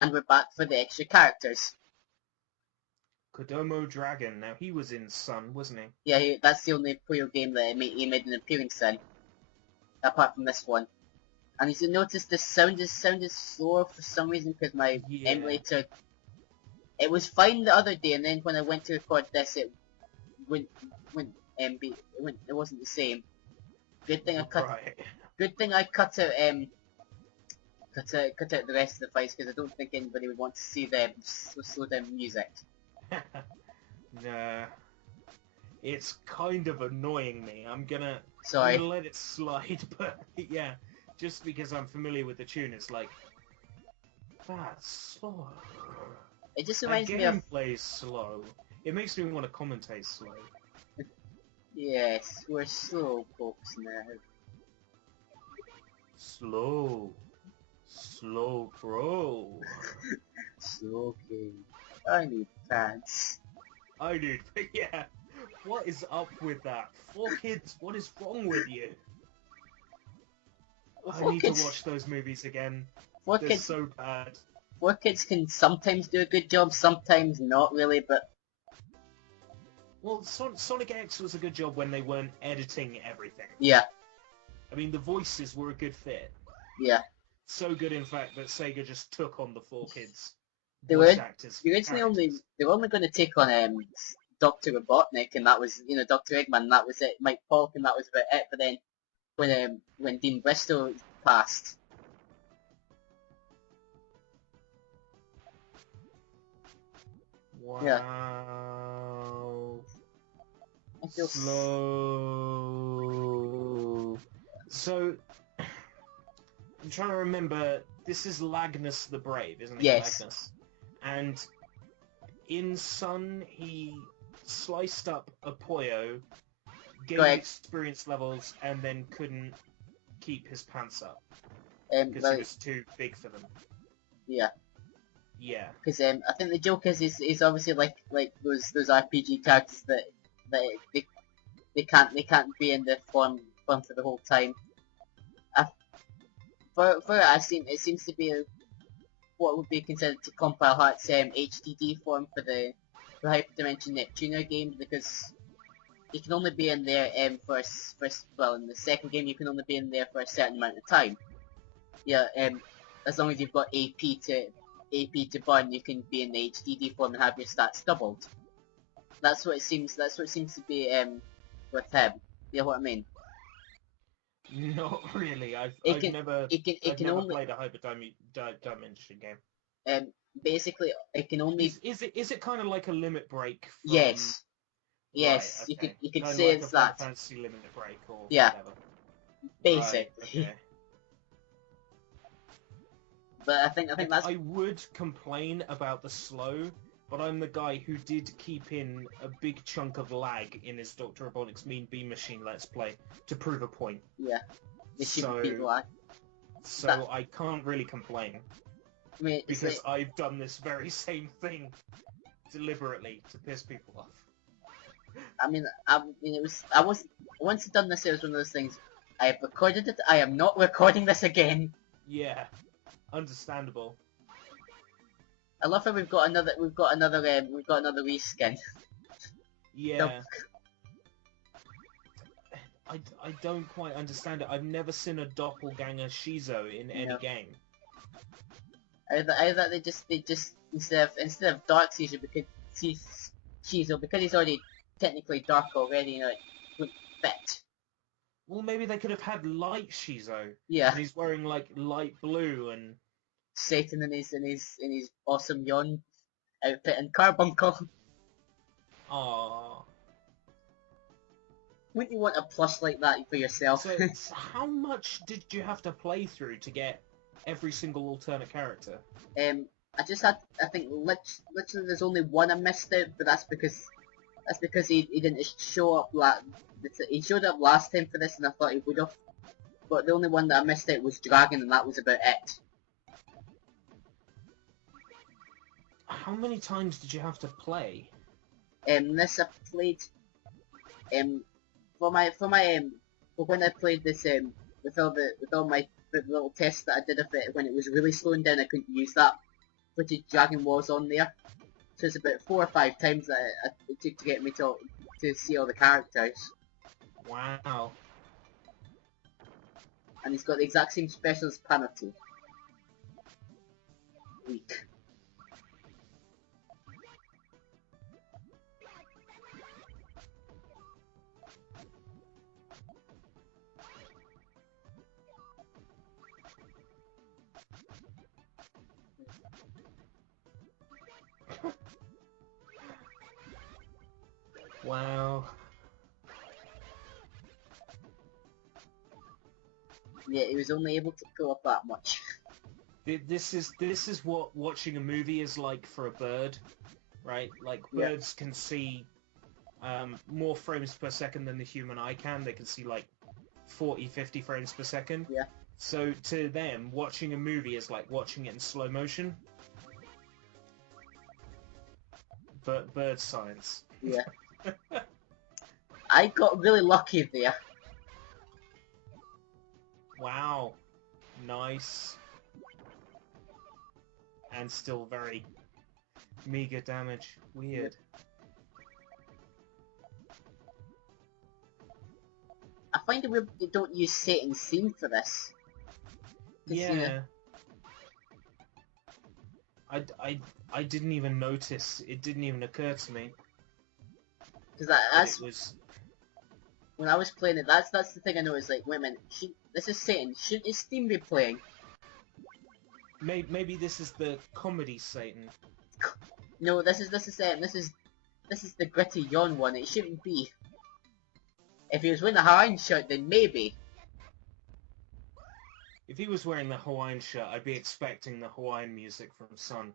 And we're back for the extra characters. Kodomo Dragon. Now he was in Sun, wasn't he? Yeah, that's the only Puyo game that he made an appearance in, apart from this one. And as you notice, the sound is slower for some reason because my Yeah. emulator. It was fine the other day, and then when I went to record this, it went it wasn't the same. Good thing I cut. Right. Good thing I cut out the rest of the fights because I don't think anybody would want to see them slow down music. Nah. It's kind of annoying me. I'm gonna Sorry. let it slide, but yeah, just because I'm familiar with the tune, it's like that's slow. It just That reminds me of gameplay's slow. It makes me want to commentate slow. yes, we're slow folks now. Slow. Slow pro. Slow game. I need pants. I need, yeah. What is up with that? 4Kids, what is wrong with you? Well, I need to watch those movies again. four They're kids, so bad. 4Kids can sometimes do a good job, sometimes not really. But Well, Sonic X was a good job when they weren't editing everything. yeah, I mean, the voices were a good fit. yeah, So good, in fact, that Sega just took on the 4Kids they voice were actors originally characters. they were only going to take on Doctor Robotnik, and that was Doctor Eggman, and that was it. Mike Polk, and that was about it. But then when Dean Bristow passed, yeah, Wow. I feel Slow. So, I'm trying to remember. This is Lagnus the Brave, isn't he? yes, Lagnus. And in Sun, he sliced up a Puyo, gained correct. experience levels, and then couldn't keep his pants up because Well, he was too big for them. yeah. Yeah. Because I think the joke is obviously like those RPG characters that they can't be in the form for the whole time. I, for it seems to be what would be considered to compile Heart's HDD form for the Hyperdimension Neptuner game because you can only be in there well in the second game you can only be in there for a certain amount of time. Yeah, as long as you've got AP to burn, you can be in the HDD form and have your stats doubled. That's what it seems. That's what it seems to be with him. You know what I mean? Not really. It can it I've can never only played a Hyperdimension game. um basically it can only Is it kind of like a limit break from? yes Right. yes Okay. you could Kind of say like a it's Final that Fantasy limit break or yeah whatever. Right. basically. Okay. But I think that's I would complain about the slow, but I'm the guy who did keep in a big chunk of lag in his Dr. Robotnik's Mean Bean Machine Let's Play to prove a point. yeah they shouldn't be So, like so that. I can't really complain I mean it's because I've done this very same thing deliberately to piss people off. I mean it was I was once I've done this it was one of those things. I have recorded it. I am not recording this again. Yeah, understandable. I love how we've got another reskin. The Yeah, I don't quite understand it. I've never seen a doppelganger Shizo in you any know game. either they just instead of dark Caesar because he's already technically dark already, it wouldn't fit. Well, maybe they could have had light Shizo, Yeah, and he's wearing like light blue and Satan in his awesome yawn outfit and carbuncle. ah. Wouldn't you want a plush like that for yourself? So how much did you have to play through to get every single alternate character? I just had I think literally there's only one I missed out, but that's because he didn't show up he showed up last time for this and I thought he would have. But the only one that I missed out was Dragon and that was about it. How many times did you have to play? This I played for when I played this with all my the little tests that I did of it when it was really slowing down I couldn't use that footage Dragon Wars on there. So it's about 4 or 5 times that it took to get me to see all the characters. Wow. And he's got the exact same special as penalty. Weak. Wow. Yeah, he was only able to pull up that much. This is what watching a movie is like for a bird, right? Like Yeah. birds can see more frames per second than the human eye can. They can see like 40, 50 frames per second. Yeah. So to them, watching a movie is like watching it in slow motion. But bird science. Yeah. I got really lucky there. Wow. Nice. And still very meager damage. Weird. I find it weird they don't use Satan's theme for this. Yeah. I didn't even notice. It didn't even occur to me. Because That that's it was... when I was playing it. That's the thing I noticed. Like, wait a minute, this is Satan. Shouldn't his theme be playing? Maybe this is the comedy Satan. No, this is Satan. This is the gritty yawn one. It shouldn't be. If he was wearing a Hawaiian shirt, then maybe. If he was wearing the Hawaiian shirt, I'd be expecting the Hawaiian music from Sun.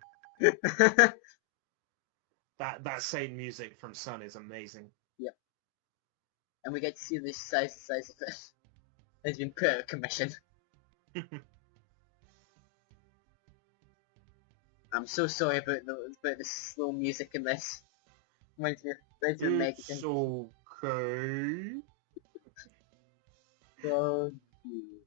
That Satan music from Sun is amazing. Yep. And we get to see the size of it. It's been put out of commission. I'm so sorry about the slow music in this. Reminds me of Megan. It's okay. Thank you.